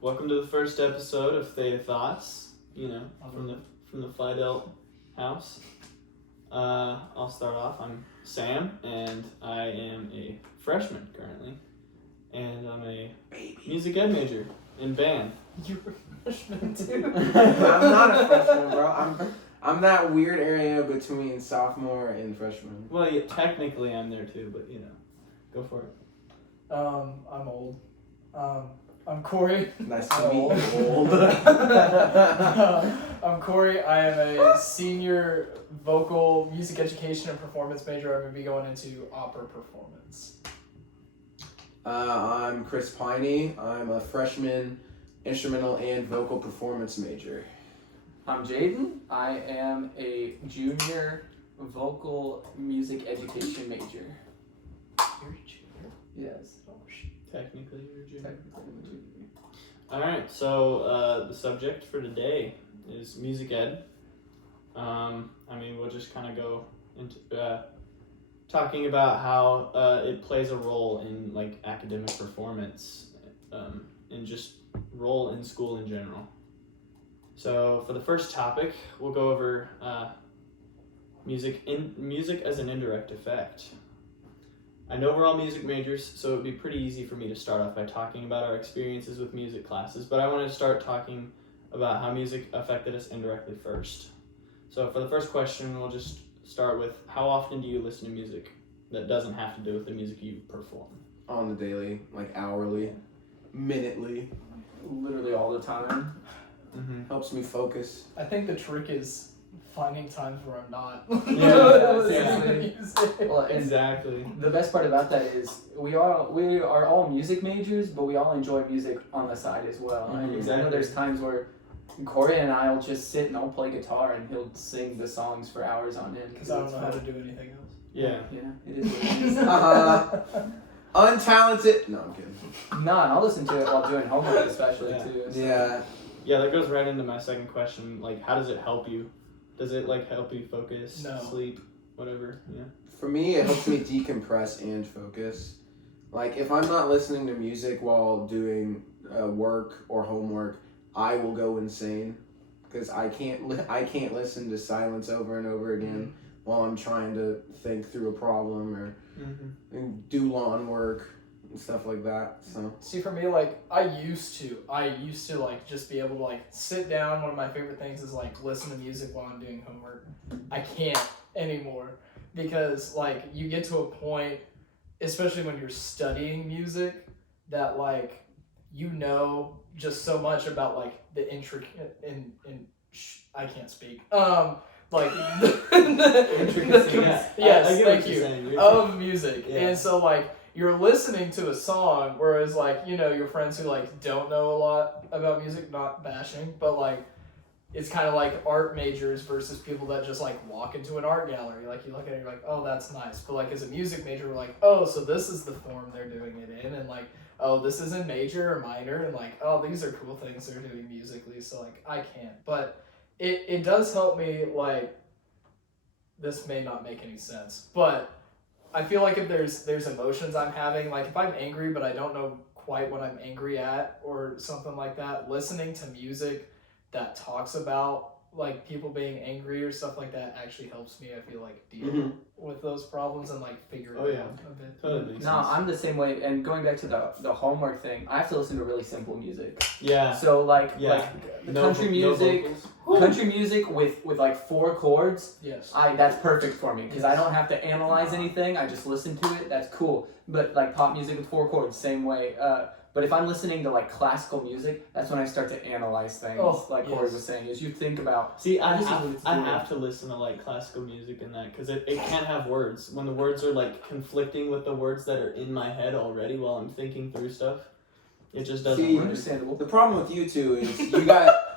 Welcome to the first episode of Theta Thoughts. From the Flydelt house. I'll start off. I'm Sam, and I am a freshman currently, and I'm a music ed major in band. You're a freshman too. I'm not a freshman, bro. I'm that weird area between sophomore and freshman. Well, yeah, technically I'm there too, but go for it. I'm old. I'm Corey. Nice to I'm meet you, old. I'm Corey. I am a senior vocal music education and performance major. I'm going to be going into opera performance. I'm Chris Piney. I'm a freshman instrumental and vocal performance major. I'm Jaden. I am a junior vocal music education major. You're a junior? Yes. Technically, you're a junior. Technically, I'm a junior. All right. So the subject for today is music ed. We'll just kind of go into talking about how it plays a role in like academic performance, and just role in school in general. So for the first topic, we'll go over music as an indirect effect. I know we're all music majors, so it would be pretty easy for me to start off by talking about our experiences with music classes, but I want to start talking about how music affected us indirectly first. So for the first question, we'll just start with, how often do you listen to music that doesn't have to do with the music you perform? On the daily, like hourly, minutely. Literally all the time. Mm-hmm. Helps me focus. I think the trick is finding times where I'm not. Yeah, listening to seriously. music. Well, and Exactly. the best part about that is we are all music majors, but we all enjoy music on the side as well. Mhm, I know exactly. there's times where Corey and I will just sit and I'll play guitar and he'll sing the songs for hours on end. Because I don't know how to do anything else. Yeah. Yeah, it is what it is. Untalented. No, I'm kidding. Nah, and I'll listen to it while doing homework especially Yeah. too. So. Yeah. Yeah, that goes right into my second question. Like, how does it help you? Does it like help you focus, No. sleep, whatever? Yeah. For me, it helps me decompress and focus. Like, if I'm not listening to music while doing work or homework, I will go insane because I can't listen to silence over and over again while I'm trying to think through a problem or do lawn work and stuff like that. So See, for me, like, I used to like just be able to like sit down. One of my favorite things is like listen to music while I'm doing homework. I can't anymore because like you get to a point, especially when you're studying music, that like you know just so much about like the intricate I can't speak. Like Intricacies. Yes, I get what thank you're you. saying. You're Of music. Yeah. And so like you're listening to a song, whereas like, you know, your friends who like don't know a lot about music, not bashing, but like it's kind of like art majors versus people that just like walk into an art gallery. Like you look at it, you're like, oh, that's nice. But like as a music major, we're like, oh, so this is the form they're doing it in, and like, oh, this is in major or minor, and like, oh, these are cool things they're doing musically. So like I can't, but it does help me. Like, this may not make any sense, but I feel like if there's emotions I'm having, like if I'm angry but I don't know quite what I'm angry at or something like that, listening to music that talks about like people being angry or stuff like that actually helps me, I feel like, deal with those problems and like figure it out a bit. Totally makes No, sense. I'm the same way. And going back to the homework thing, I have to listen to really simple music. Yeah. So like Yeah. the No country music, vocals. country music with like 4 chords. Yes. That's perfect for me because I don't have to analyze anything. I just listen to it. That's cool. But like pop music with 4 chords, same way. But if I'm listening to like classical music, that's when I start to analyze things. Oh, like yes. Corey was saying, is you think about. See, I This is what it's doing. have to listen to like classical music and that because it can't have words. When the words are like conflicting with the words that are in my head already while I'm thinking through stuff, it just doesn't See, work. Understandable. the problem with you two is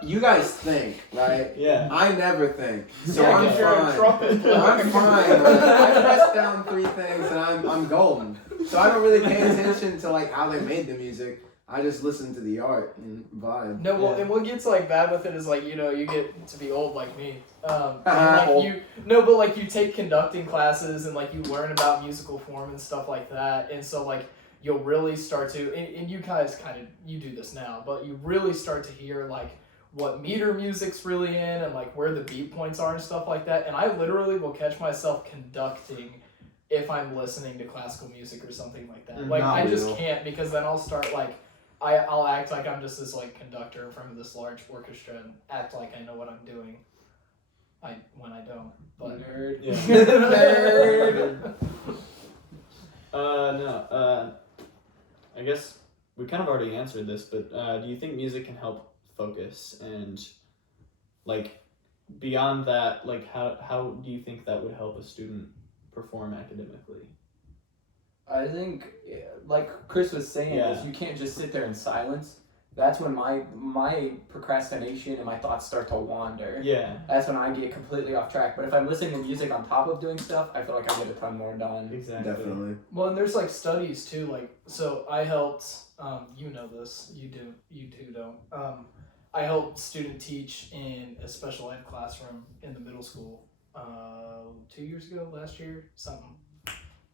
you guys think, right? Yeah. I never think, so Yeah, I'm 'cause you're a fine. trumpet player. I'm fine. Like, I press down 3 things and I'm golden. So I don't really pay attention to like how they made the music. I just listen to the art and vibe. No, well, Yeah. and what gets like bad with it is like, you know, you get to be old like me. And, Old. like but like you take conducting classes and like you learn about musical form and stuff like that, and so like you'll really start to, and you guys you do this now, but you really start to hear like what meter music's really in and like where the beat points are and stuff like that. And I literally will catch myself conducting if I'm listening to classical music or something like that. Like Not I just real. can't, because then I'll start like I'll act like I'm just this like conductor in front of this large orchestra and act like I know what I'm doing. When I don't. But Nerd. Yeah. Nerd. No. I guess we kind of already answered this, but do you think music can help focus and, like, beyond that, like, how do you think that would help a student perform academically? I think, like Chris was saying, Yeah. is you can't just sit there in silence. That's when my procrastination and my thoughts start to wander. Yeah, That's when I get completely off track. But if I'm listening to music on top of doing stuff, I feel like I get a ton more done. exactly. Definitely. Well, and there's like studies too. Like, so I helped. You know this. You do. You two don't. I helped student teach in a special ed classroom in the middle school. 2 years ago, last year, something.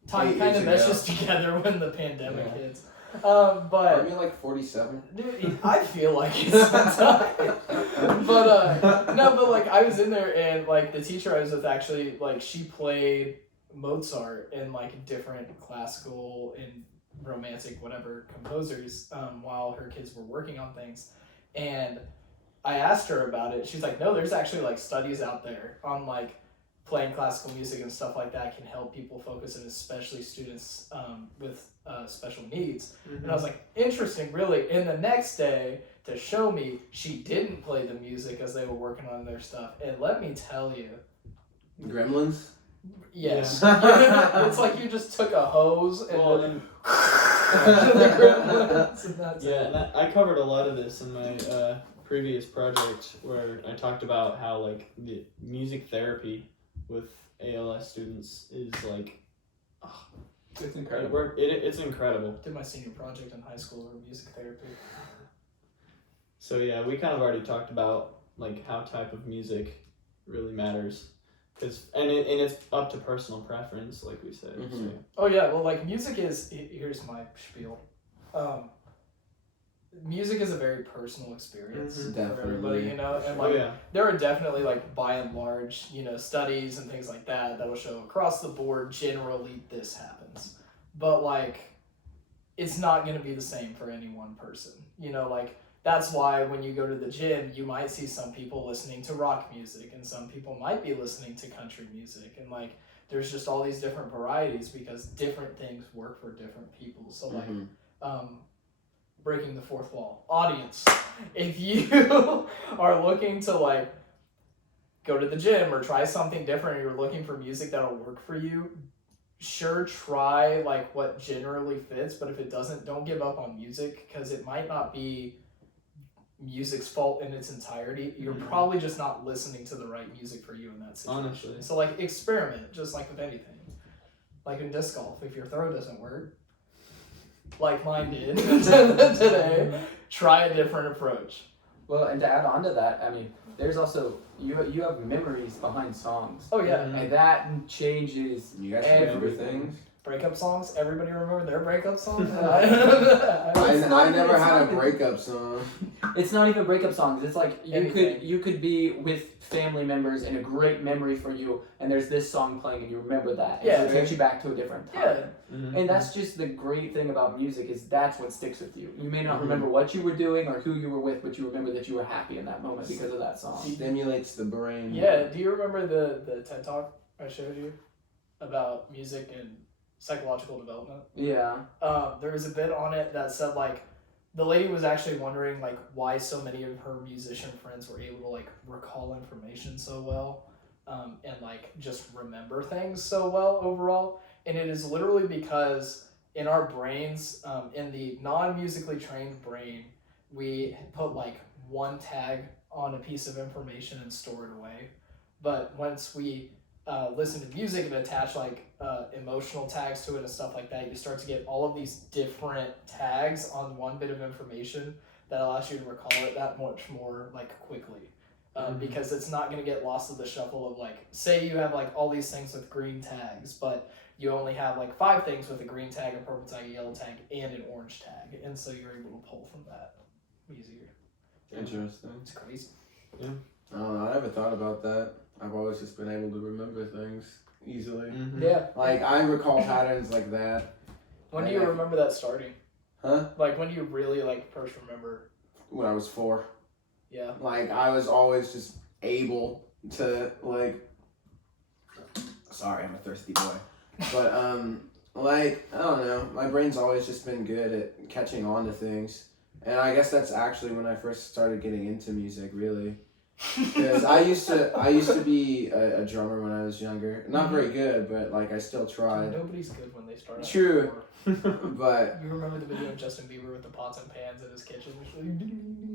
Time 8 kind of years ago. meshes together when the pandemic Yeah. hits. Aren't But we like 47? dude, I feel like it's sometimes. But no, but like I was in there and like the teacher I was with actually like she played Mozart and like different classical and romantic whatever composers while her kids were working on things, and I asked her about it. She's like, no, there's actually like studies out there on like playing classical music and stuff like that can help people focus, and especially students with special needs. And I was like, interesting, really. And the next day, to show me, she didn't play the music as they were working on their stuff. And let me tell you, Gremlins? yes, it's like you just took a hose and Well, then and that's yeah, it. and I covered a lot of this in my previous project where I talked about how like the music therapy with ALS students is like It's incredible. it's incredible. Did my senior project in high school or music therapy. So yeah, we kind of already talked about like how type of music really matters, and it's up to personal preference, like we said. Mhm. So. Oh yeah, well like music is, here's my spiel. Music is a very personal experience Mhm. for everybody, Definitely. you know, and Oh like yeah, there are definitely like by and large, you know, studies and things like that will show across the board generally this happens. But like it's not going to be the same for any one person. You know, like that's why when you go to the gym, you might see some people listening to rock music and some people might be listening to country music, and like there's just all these different varieties because different things work for different people. So like Mhm. breaking the fourth wall. Audience, if you are looking to like go to the gym or try something different, or you're looking for music that'll work for you, sure, try like what generally fits, but if it doesn't, don't give up on music, because it might not be music's fault in its entirety. You're Mhm. probably just not listening to the right music for you in that situation. Honestly. So like experiment, just like with anything. Like in disc golf, if your throw doesn't work, like mine did today, try a different approach. Well, and to add on to that, I mean, there's also you have memories behind songs, Oh yeah, Mhm. and that changes You guys remember everything. things? breakup songs. Everybody remember their breakup song? It's I not- never it's had a not- breakup song. It's not even breakup songs. It's like Anything. you could be with family members and a great memory for you, and there's this song playing and you remember that. And Yeah. so it takes you back to a different time. Yeah. Mhm. And that's just the great thing about music is that's what sticks with you. You may not Mhm. remember what you were doing or who you were with, but you remember that you were happy in that moment because of that song. Stimulates the brain. Yeah, do you remember the TED Talk I showed you about music and psychological development? Yeah. There was a bit on it that said like the lady was actually wondering like why so many of her musician friends were able to like recall information so well, and like just remember things so well overall. And it is literally because in our brains, in the non-musically trained brain, we put like one tag on a piece of information and store it away. But once we listen to music and attach like emotional tags to it and stuff like that, you start to get all of these different tags on one bit of information that allows you to recall it that much more like quickly. because it's not going to get lost in the shuffle of like, say you have like all these things with green tags, but you only have like 5 things with a green tag, a purple tag, a yellow tag, and an orange tag, and so you're able to pull from that easier. Interesting. It's crazy. I don't know. I never thought about that. I've always just been able to remember things easily. Mhm. Yeah. Like I recall patterns like that. When do you remember that starting? Huh? Like when do you really like first remember? When I was 4. Yeah. Like I was always just able to like. Sorry, I'm a thirsty boy. But like I don't know. My brain's always just been good at catching on to things, and I guess that's actually when I first started getting into music, really. Because I used to be a drummer when I was younger. Not very good, but like I still tried. Nobody's good when they start. True. Out. But You remember the video of Justin Bieber with the pots and pans in his kitchen?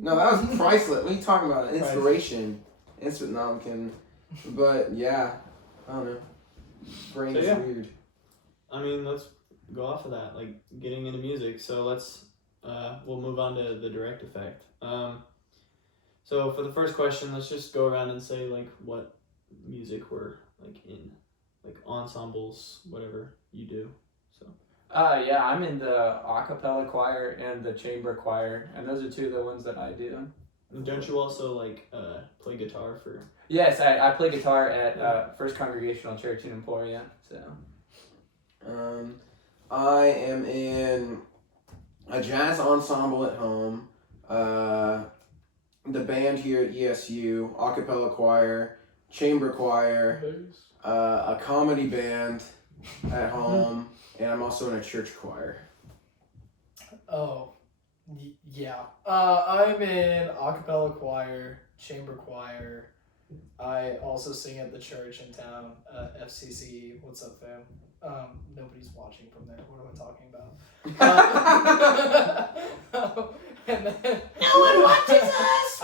no, that was priceless. What are you talking about? Inspiration. No, I'm kidding. But yeah, I don't know. Brain is weird. I mean, let's go off of that, like getting into music. So let's we'll move on to the direct effect. So for the first question, let's just go around and say like what music we're like in, like ensembles, whatever you do. So Yeah, I'm in the a cappella choir and the chamber choir, and those are 2 of the ones that I do. and don't you also like play guitar for? Yes, I play guitar at First Congregational Church in Emporia. So I am in a jazz ensemble at home. The band here at ESU, a cappella choir, chamber choir, a comedy band at home, and I'm also in a church choir. Oh, yeah. I'm in a cappella choir, chamber choir. I also sing at the church in town, FCC. What's up, fam? Nobody's watching from there. What am I talking about? And then No one watches us!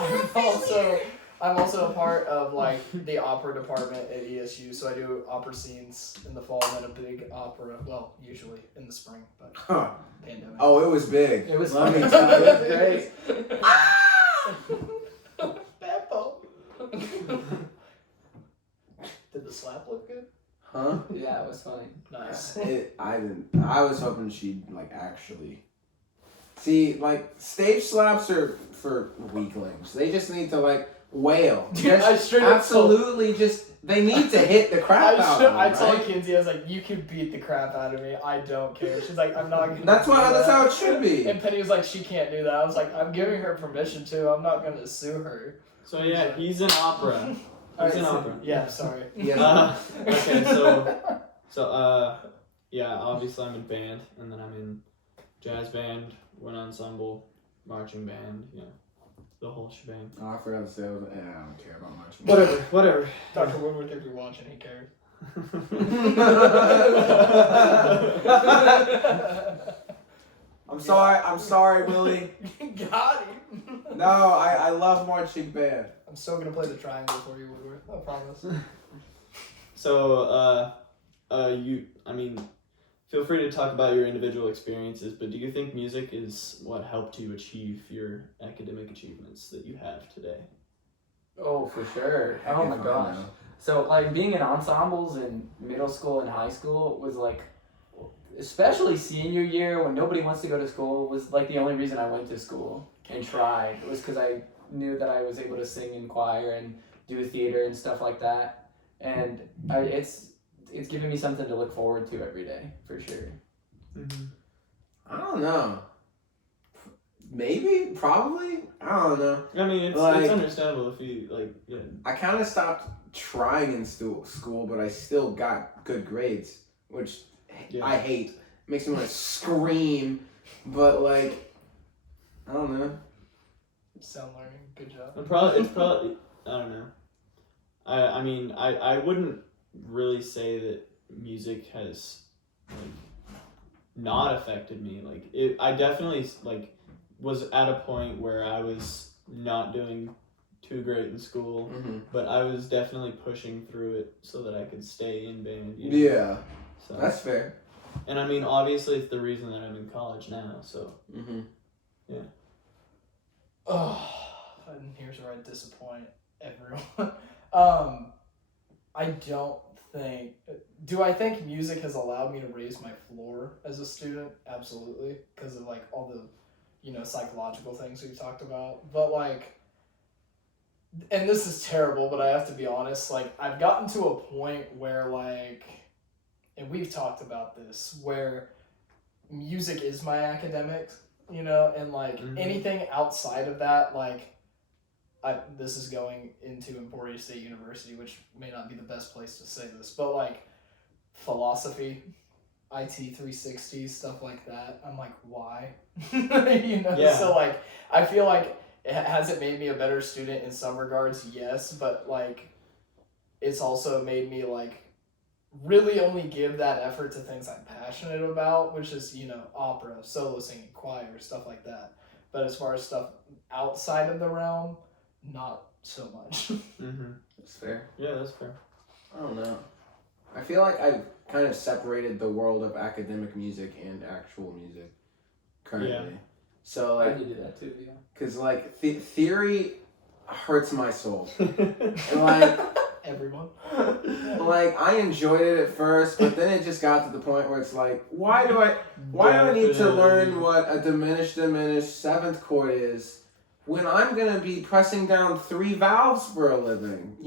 I'm also a part of like the opera department at ESU, so I do opera scenes in the fall and then a big opera. Well, usually in the spring, but Huh. pandemic. Oh, it was big. it was Let fun. me tell you. It was great. Beppo. Did the slap look good? Huh? Yeah, it was funny. Nice. I was hoping she'd like actually. See, like stage slaps are for weaklings. They just need to like wail. Dude, I straight up Absolutely, they need to hit the crap out of them. I told right? Kinsey, I was like, you can beat the crap out of me. I don't care. She's like, I'm not gonna. That's do That's that. how it should be. And Penny was like, she can't do that. I was like, I'm giving her permission to. I'm not gonna sue her. So yeah, he's in opera. He's in opera. Yeah, sorry. Yeah. Okay, so yeah, obviously I'm in band, and then I'm in jazz band, wind ensemble, marching band, you know, the whole shebang. Oh, I forgot to say. I don't care about much. Whatever. Dr. Woodworth, if you're watching, he cares. I'm sorry, Willie. Got him. No, I love marching band. I'm still gonna play the triangle for you, Woodworth. I promise. So, feel free to talk about your individual experiences, but do you think music is what helped you achieve your academic achievements that you have today? Oh, for sure. Heck Oh if my I gosh. know. So like being in ensembles in middle school and high school was like, especially senior year when nobody wants to go to school, was like the only reason I went to school and tried. It was because I knew that I was able to sing in choir and do theater and stuff like that, and it's given me something to look forward to every day for sure. Mm-hmm. I don't know. Maybe, probably. I don't know. I mean, it's Like- understandable if you like. Yeah. I kind of stopped trying in school, but I still got good grades, which Yeah. I hate. Makes me want to scream, but like, I don't know. Sound learning. Good job. It's probably I don't know. I mean I wouldn't really say that music has like not affected me. Like I definitely like was at a point where I was not doing too great in school, Mm-hmm. but I was definitely pushing through it so that I could stay in band. You know? Yeah, So that's fair. and I mean obviously it's the reason that I'm in college now. So Mm-hmm. Oh, and here's where I disappoint. everyone. I don't think. Do I think music has allowed me to raise my floor as a student? Absolutely, because of like all the, psychological things we've talked about. But like, and this is terrible, but I have to be honest. Like, I've gotten to a point where like, and we've talked about this, where music is my academics, and like anything outside of that, like. This is going into Emporia State University, which may not be the best place to say this, but like philosophy, IT 360, stuff like that. I'm like, why? Yeah. So like, I feel like has it made me a better student in some regards? Yes, but like, it's also made me like really only give that effort to things I'm passionate about, which is, opera, solo singing, choir, stuff like that. But as far as stuff outside of the realm, not so much. That's fair. Yeah, that's fair. I don't know. I feel like I've kind of separated the world of academic music and actual music currently. Yeah. So I like, did do that too, yeah. cause like theory hurts my soul. And like, Everyone. like I enjoyed it at first, but then it just got to the point where it's like, why do I need to learn what a diminished seventh chord is when I'm gonna be pressing down 3 valves for a living,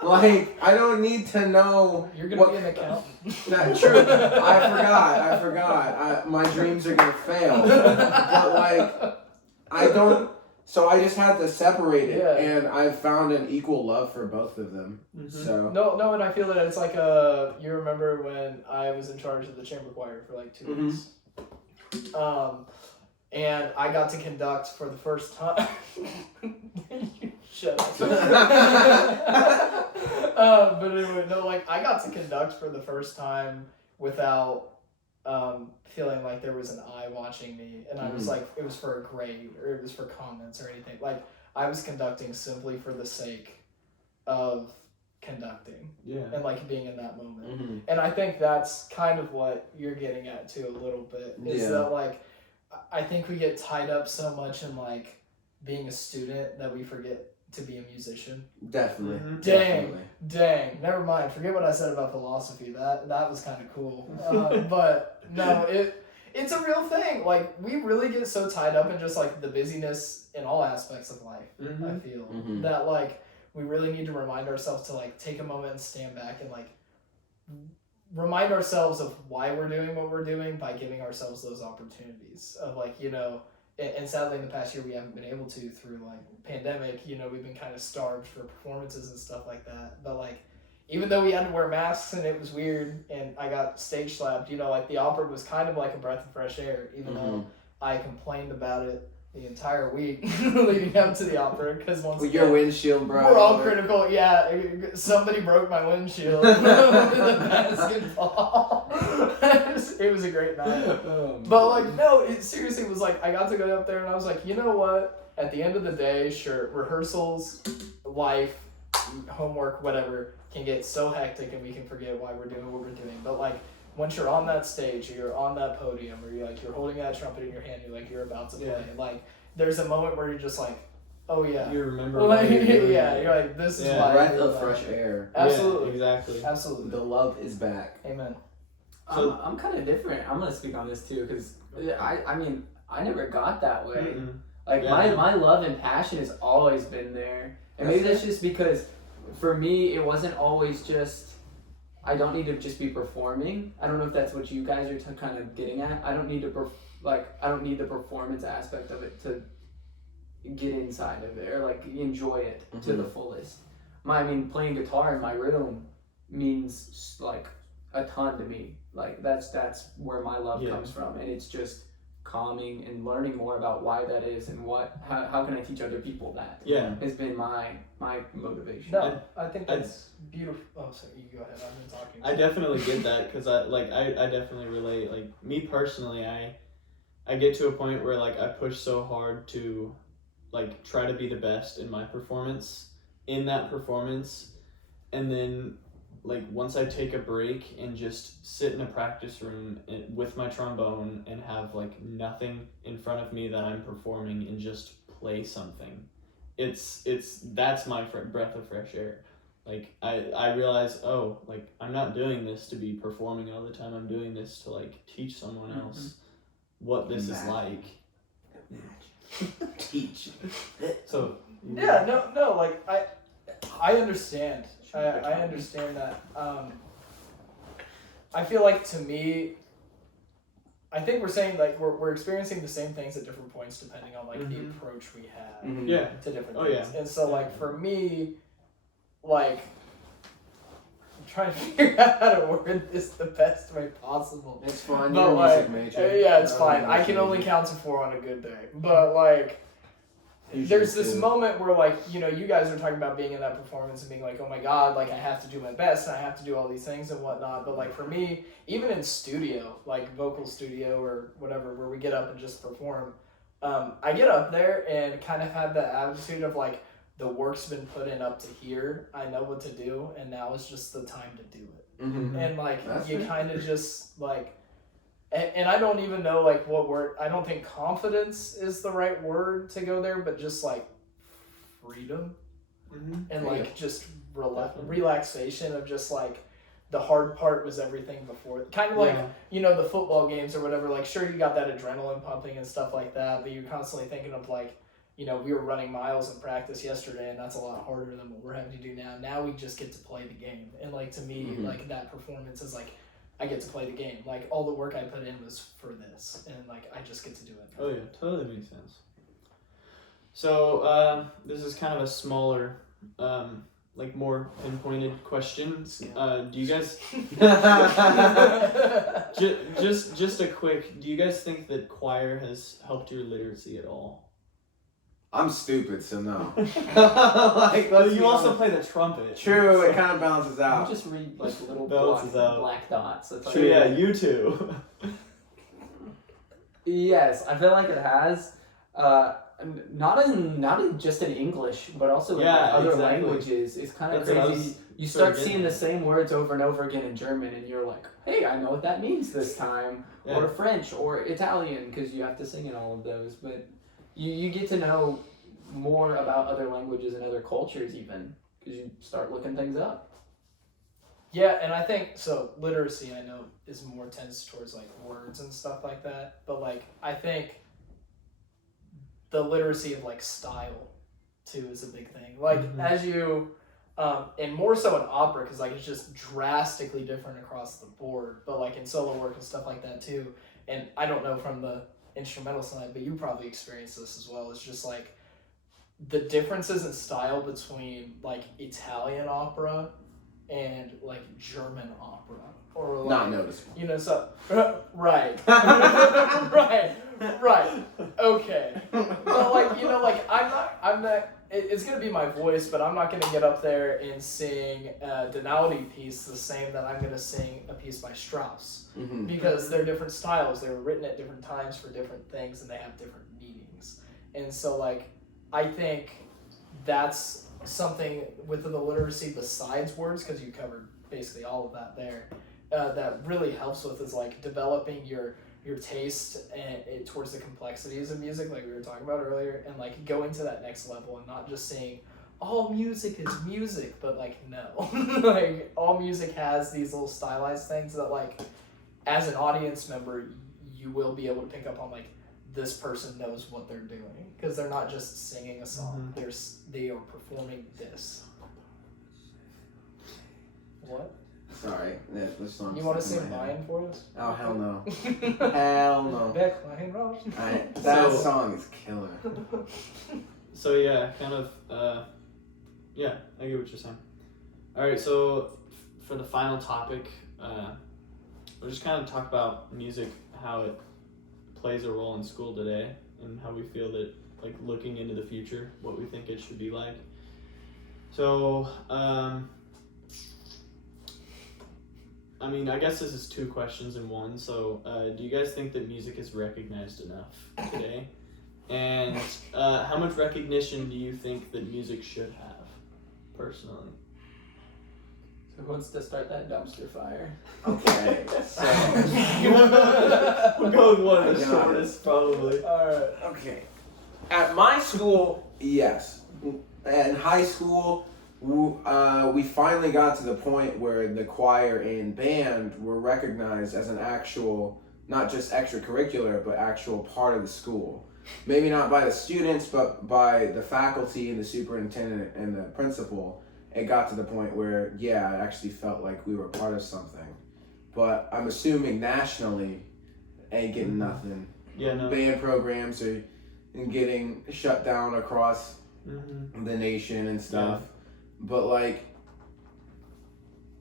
Like, I don't need to know. You're gonna be an accountant. Not true. I forgot. My dreams are gonna fail. But like, I don't. So I just had to separate it, Yeah. and I've found an equal love for both of them. So No, and I feel that it's like you remember when I was in charge of the chamber choir for like 2 weeks. And I got to conduct for the first time. Shut up. But anyway, no, like I got to conduct for the first time without feeling like there was an eye watching me, and I was like, it was for a grade or it was for comments or anything. Like I was conducting simply for the sake of conducting and like being in that moment. And I think that's kind of what you're getting at too a little bit, is that like I think we get tied up so much in like being a student that we forget to be a musician. Definitely. Dang, never mind, forget what I said about philosophy. That was kind of cool. But no, it's a real thing. Like we really get so tied up in just like the busyness in all aspects of life. I feel that like we really need to remind ourselves to like take a moment and stand back and like remind ourselves of why we're doing what we're doing by giving ourselves those opportunities of like, and sadly in the past year we haven't been able to through like pandemic, we've been kind of starved for performances and stuff like that. But like, even though we had to wear masks and it was weird and I got stage slapped, like the opera was kind of like a breath of fresh air, even though I complained about it the entire week leading up to the opera, because once With your windshield, bro. we're all critical. Yeah, somebody broke my windshield with the basketball. It was a great night. But like, no, it seriously was like I got to go up there and I was like, you know what? At the end of the day, sure, rehearsals, life, homework, whatever, can get so hectic and we can forget why we're doing what we're doing. But like, once you're on that stage or you're on that podium or you're holding that trumpet in your hand, you're about to play. Like, there's a moment where you're just like, oh yeah, you remember. Like, you're like, this is why. Breath of fresh air. Absolutely, exactly. Absolutely. The love is back. Amen. So I'm kind of different. I'm gonna speak on this too, because I mean I never got that way. Like my love and passion has always been there, and maybe that's just because for me it wasn't always just. I don't need to just be performing. I don't know if that's what you guys are kind of getting at. I don't need to I don't need the performance aspect of it to get inside of it or like enjoy it to the fullest. Playing guitar in my room means like a ton to me. Like that's where my love comes from, and it's just calming and learning more about why that is and how can I teach other people that. Has been my motivation. No, I think that's beautiful. Oh, sorry, you go ahead. I've been talking. I definitely get that, because I definitely relate. Like me personally, I get to a point where like I push so hard to like try to be the best in my performance, and then like once I take a break and just sit in a practice room with my trombone and have like nothing in front of me that I'm performing and just play something, that's my breath of fresh air. Like I realize, oh, like I'm not doing this to be performing all the time. I'm doing this to like teach someone else what this is like. Teach. So Yeah, no, like I understand. I understand that. I feel like to me, I think we're saying like we're experiencing the same things at different points depending on like the approach we have yeah. to different Oh, things. yeah. And so like for me, like I'm trying to figure out how to word this the best way possible. It's fine. But, You're a like, music major. Yeah, it's I'm fine. a I music can only major. count to 4 on a good day. But like Usually there's this two. moment where like, you know, you guys are talking about being in that performance and being like, oh my god, like I have to do my best and I have to do all these things and whatnot. But like for me, even in studio, like vocal studio or whatever, where we get up and just perform, I get up there and kind of have that attitude of like the work's been put in up to here. I know what to do and now is just the time to do it. Mhm. And like That's you fair. kind of just like and I don't even know like what word. I don't think confidence is the right word to go there, but just like freedom and like just relaxation of just like the hard part was everything before. Kind of like, you know, the football games or whatever. Like sure you got that adrenaline pumping and stuff like that, but you're constantly thinking of like, you know, we were running miles in practice yesterday and that's a lot harder than what we're having to do now. Now we just get to play the game. And like to me, like that performance is like I get to play the game. Like all the work I put in was for this, and like I just get to do it. Oh yeah, totally makes sense. So this is kind of a smaller, like more pinpointed question. Do you guys just a quick? Do you guys think that choir has helped your literacy at all? I'm stupid, so no. Like, But let's you be also honest. play the trumpet. True, So- it kind of balances You out. just read like little Balances out. black dots. That's all True, you yeah, read. you too. Yes, I feel like it has. Not in just in English, but also in Yeah, like, other exactly. languages. It's kind of That's what I crazy. was You sort start of seeing getting the at. same words over and over again in German, and you're like, "Hey, I know what that means this time." Yeah. Or French or Italian, because you have to sing in all of those. But you get to know more about other languages and other cultures even, because you start looking things up. Yeah, and I think so. Literacy, I know, is more tends towards like words and stuff like that. But like, I think the literacy of like style too is a big thing. Like as you, and more so in opera because like it's just drastically different across the board. But like in solo work and stuff like that too. And I don't know from the instrumental side, but you probably experienced this as well. It's just like the differences in style between like Italian opera and like German opera or like Not noticeable. you know so right right okay but like you know like I'm not it's gonna be my voice but I'm not gonna get up there and sing a Denaldi piece the same that I'm gonna sing a piece by Strauss because they're different styles. They were written at different times for different things and they have different meanings. And so like I think that's something within the literacy besides words, because you covered basically all of that there, that really helps with is like developing your taste and towards the complexities of music like we were talking about earlier, and like going to that next level and not just saying all music is music, but like no like all music has these little stylized things that like as an audience member you will be able to pick up on like this person knows what they're doing because they're not just singing a song. They are performing this. What? Sorry, this song. You want to sing mine for us? Oh hell no! Hell no! That So- song is killer. So yeah, kind of, yeah, I get what you're saying. All right, so for the final topic, we'll just kind of talk about music, how it plays a role in school today, and how we feel that, like, looking into the future, what we think it should be like. So, I mean, I guess this is two questions in one. So, do you guys think that music is recognized enough today? And how much recognition do you think that music should have, personally? So who wants to start that dumpster fire? Okay, so We'll go with one of the I got it. shortest, probably. Alright. okay, At my school, yes. In high school, we finally got to the point where the choir and band were recognized as an actual, not just extracurricular, but actual part of the school. Maybe not by the students, but by the faculty and the superintendent and the principal. It got to the point where, yeah, I actually felt like we were part of something. But I'm assuming nationally, ain't getting nothing. Yeah, no. Band programs are getting shut down across Mm-hmm. the nation and stuff. But like,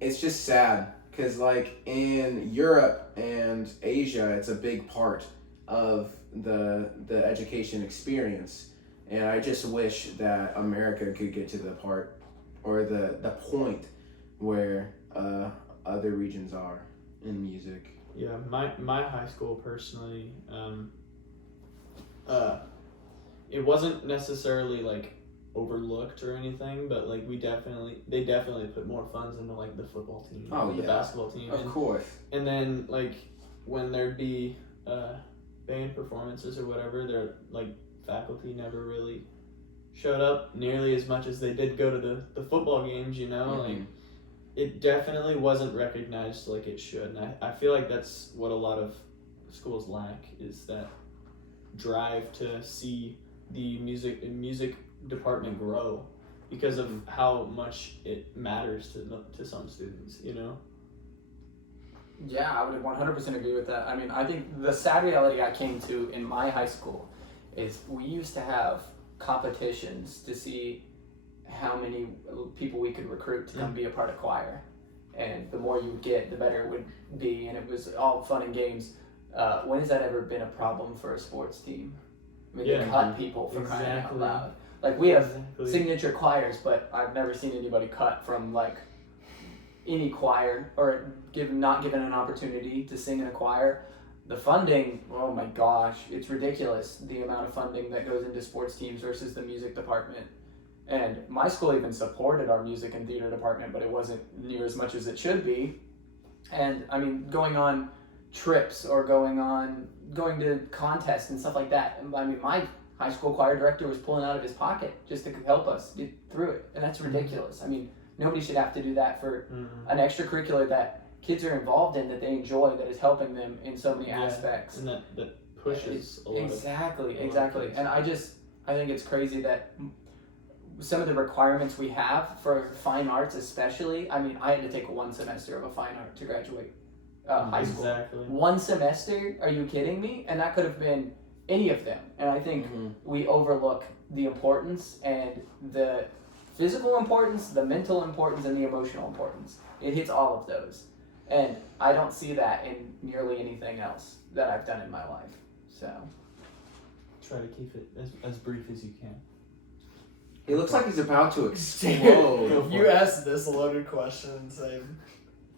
it's just sad because like in Europe and Asia, it's a big part of the education experience, and I just wish that America could get to the part or the point where other regions are in music. Yeah, my high school personally, it wasn't necessarily like overlooked or anything, but like they definitely put more funds into like the football team, the basketball team, Of course. and then like when there'd be band performances or whatever, their like faculty never really showed up nearly as much as they did go to the football games, you know. Like it definitely wasn't recognized like it should, and I feel like that's what a lot of schools lack, is that drive to see the music department grow because of how much it matters to some students, you know. Yeah, I would 100% agree with that. I mean, I think the sad reality I came to in my high school is we used to have competitions to see how many people we could recruit to come be a part of choir. And the more you get, the better it would be. And it was all fun and games. When has that ever been a problem for a sports team? I mean, they cut people for crying out loud. Like, we have signature choirs, but I've never seen anybody cut from, like, any choir or not given an opportunity to sing in a choir. The funding, oh my gosh, it's ridiculous, the amount of funding that goes into sports teams versus the music department. And my school even supported our music and theater department, but it wasn't near as much as it should be. And I mean, going on trips or going to contests and stuff like that. I mean, my high school choir director was pulling out of his pocket just to help us get through it. And that's ridiculous. I mean, nobody should have to do that for an extracurricular that kids are involved in, that they enjoy, that is helping them in so many aspects. And that pushes a lot exactly. of And I think it's crazy that some of the requirements we have for fine arts, especially. I mean, I had to take 1 semester of a fine art to graduate high school. Exactly. 1 semester? Are you kidding me? And that could have been any of them. And I think we overlook the importance and the physical importance, the mental importance, and the emotional importance. It hits all of those. And I don't see that in nearly anything else that I've done in my life. So Try to keep it as brief as you can. He looks like he's about to explode. You asked this loaded question and say,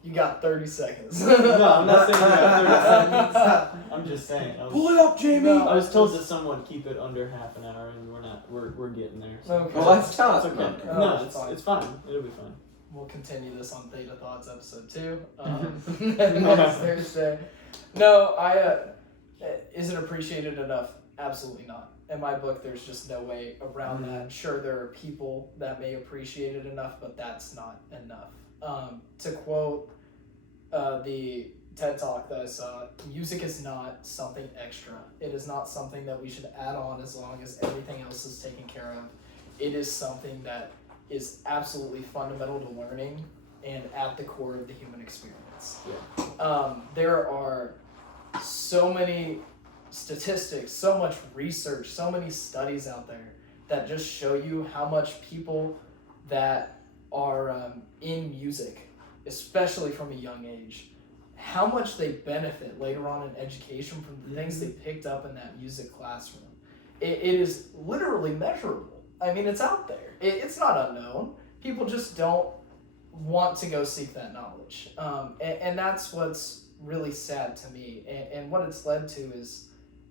you got 30 seconds. No, I'm not saying you have 30 seconds. I'm just saying. Pull it up, Jamie! No. I was told to someone keep it under half an hour, and we're getting there. So. Okay. Well, that's tough. It's okay. No, No, it's fine. it's fine. It'll be fine. We'll continue this on Theta Thoughts episode 2 next Thursday. No, is it appreciated enough? Absolutely not. In my book, there's just no way around that. Sure, there are people that may appreciate it enough, but that's not enough. To quote the TED Talk that I saw, music is not something extra. It is not something that we should add on as long as everything else is taken care of. It is something that is absolutely fundamental to learning and at the core of the human experience. There are so many statistics, so much research, so many studies out there that just show you how much people that are in music, especially from a young age, how much they benefit later on in education from the things they picked up in that music classroom. It is literally measurable. I mean, it's out there. It's not unknown. People just don't want to go seek that knowledge. And that's what's really sad to me. And what it's led to is,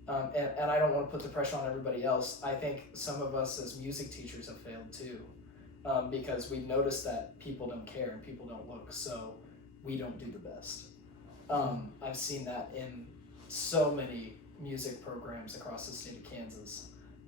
and I don't want to put the pressure on everybody else, I think some of us as music teachers have failed too. Because we've noticed that people don't care and people don't look, so we don't do the best. I've seen that in so many music programs across the state of Kansas.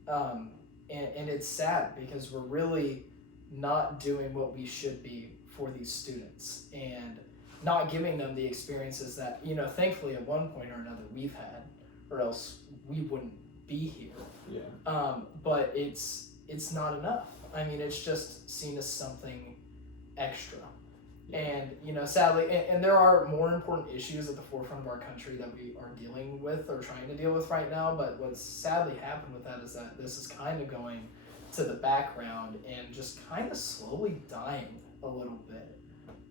And it's sad because we're really not doing what we should be for these students and not giving them the experiences that, you know, thankfully at one point or another we've had, or else we wouldn't be here. Yeah. But it's not enough. I mean, it's just seen as something extra. And, you know, sadly, and there are more important issues at the forefront of our country that we are dealing with or trying to deal with right now. But what's sadly happened with that is that this is kind of going to the background and just kind of slowly dying a little bit.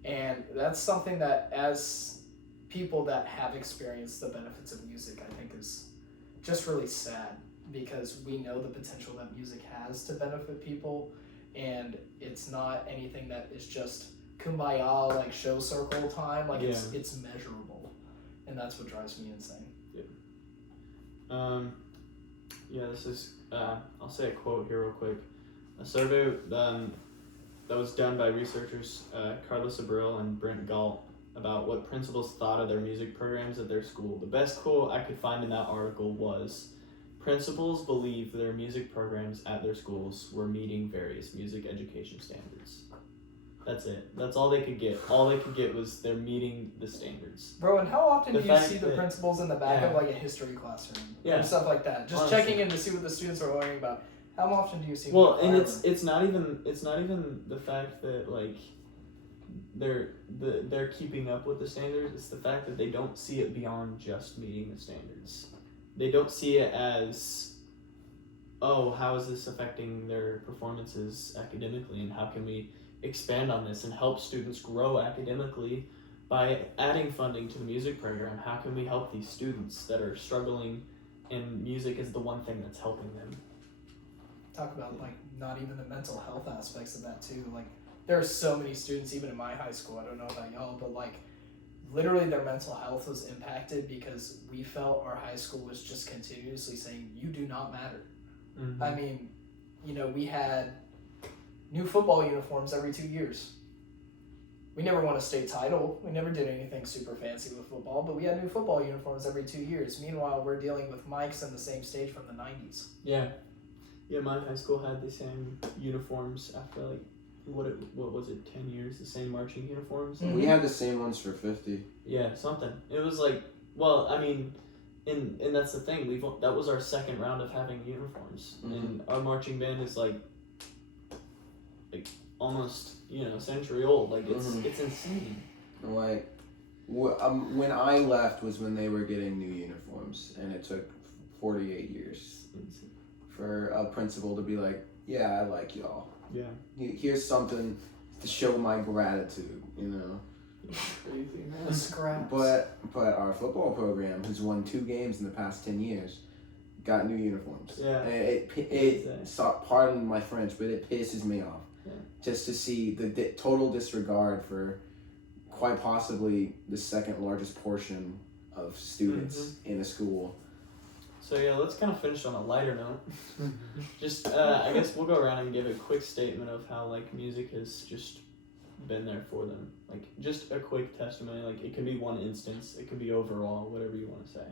And that's something that, as people that have experienced the benefits of music, I think is just really sad, because we know the potential that music has to benefit people, and it's not anything that is just kumbaya, like show circle time. Like it's measurable, and that's what drives me insane. This is I'll say a quote here real quick. A survey that was done by researchers Carlos Abril and Brent Galt about what principals thought of their music programs at their school. The best quote I could find in that article was, "Principals believe their music programs at their schools were meeting various music education standards." That's it. That's all they could get. All they could get was they're meeting the standards. Bro, and how often The do you fact see the that- principals in the back of Yeah. like a history classroom Yeah. and stuff like that, just Honestly. checking in to see what the students are learning about? How often do you see? Well, them in and the it's not even the fact that like they're keeping up with the standards. It's the fact that they don't see it beyond just meeting the standards. They don't see it as, oh, how is this affecting their performances academically, and how can we expand on this and help students grow academically by adding funding to the music program? How can we help these students that are struggling, and music is the one thing that's helping them? talk about like not even the mental health aspects of that too. Like there are so many students even in my high school, I don't know about y'all, but like literally their mental health was impacted because we felt our high school was just continuously saying you do not matter. Mm-hmm. I mean, you know, we had new football uniforms every 2 years. We never won a state title. We never did anything super fancy with football, but we had new football uniforms every 2 years. Meanwhile, we're dealing with mics on the same stage from the 90s. Yeah, my high school had the same uniforms after like what was it, 10 years, the same marching uniforms. Mhm. We had the same ones for 50. Yeah, something. It was like, well, I mean, and that's the thing. That was our second round of having uniforms, and our marching band is like almost a century old. Like it's insane. And like, when I left was when they were getting new uniforms, and it took 48 years for a principal to be like, yeah, I like y'all. Yeah. Here's something to show my gratitude, Crazy, man. The scraps. But our football program, who's won 2 games in the past 10 years, got new uniforms. Yeah. And pardon my French, but it pisses me off. Yeah. Just to see the total disregard for quite possibly the second largest portion of students in a school. So yeah, let's kind of finish on a lighter note. Just I guess we'll go around and give a quick statement of how like music has just been there for them. Like just a quick testimony. Like it could be one instance, it could be overall, whatever you want to say.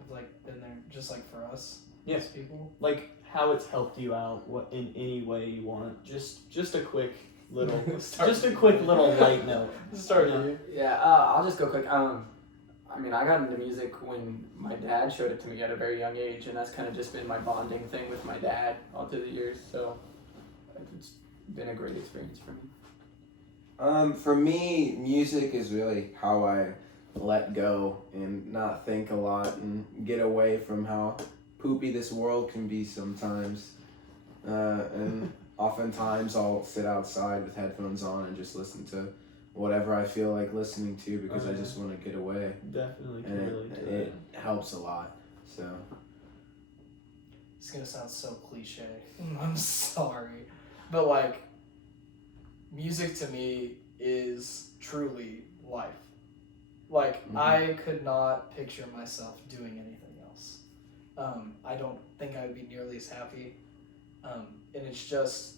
I've like been there just like for us. Yes. As people. Like how it's helped you out, what in any way you want. Just a quick little, light note. Start you know? you. Yeah, I'll just go quick. I mean, I got into music when my dad showed it to me at a very young age, and that's kind of just been my bonding thing with my dad all through the years. So it's been a great experience for me. For me, music is really how I let go and not think a lot and get away from how poopy this world can be sometimes. And oftentimes I'll sit outside with headphones on and just listen to whatever I feel like listening to because I just want to get away. Definitely can And relate to it helps a lot. So It's gonna sound so cliche. I'm sorry. But like music to me is truly life. Like I could not picture myself doing anything else. I don't think I would be nearly as happy. And it's just,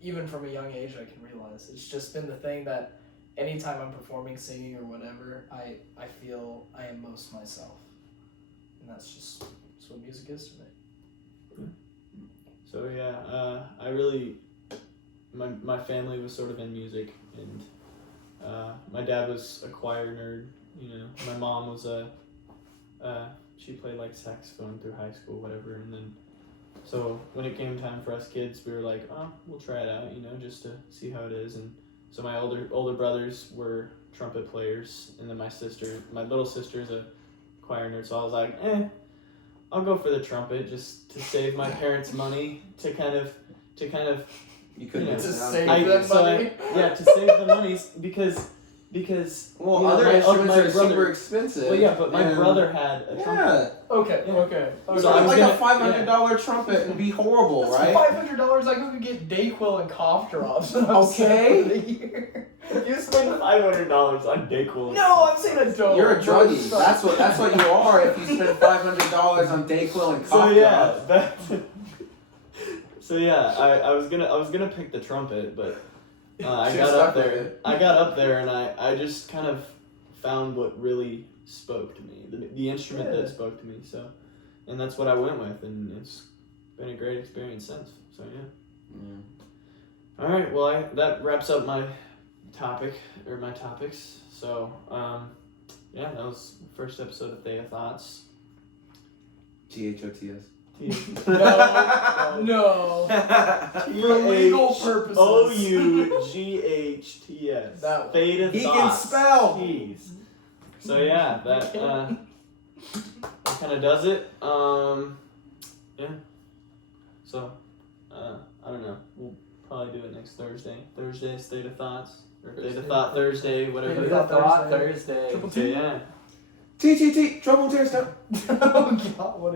even from a young age, I can realize it's just been the thing that anytime I'm performing, singing, or whatever, I feel I am most myself. And that's what music is to me. So yeah, I really, my family was sort of in music, and my dad was a choir nerd. You know, my mom was she played like saxophone through high school, whatever, and then. So when it came time for us kids, we were like, oh, we'll try it out, you know, just to see how it is. And so my older brothers were trumpet players, and then my little sister is a choir nerd. So I was like, I'll go for the trumpet just to save my parents money, to kind of You couldn't Yeah. get To it down. save I- them so I- money. to save the monies because Well, you know, other my instruments are brother- super expensive. well, yeah, but my and- brother had a trumpet. Yeah. Okay. Yeah. Okay. So I was like gonna- a $500 trumpet would be horrible, That's right? $500 I could get Dayquil and cough drops. Okay. For the year. You spend $500 on Dayquil. No, I'm saying a dome. You're a druggie. That's what you are if you spend $500 on Dayquil and So cough yeah, drops. so yeah, I was gonna pick the trumpet, but I Should've got up stuck with there. it. I got up there and I just kind of found what really spoke to me, the instrument Yeah. that spoke to me. So, and that's what I went with, and it's been a great experience since. So yeah. Yeah. All right. Well, that wraps up my topics. So yeah, that was the first episode of Thea Thoughts. THOTS. No. For legal purposes. OUGHTS. That one. Theta He can Thoughts. spell. Jeez. So yeah, that kind of does it. Yeah. So I don't know. We'll probably do it next Thursday. Thursday's Theta Thoughts or Theta Thursday. Thought Thursday, whatever. Theta Theta Thought Thursday. Thursday. Triple So yeah. TTT. Trouble tear stuff. Oh God, what a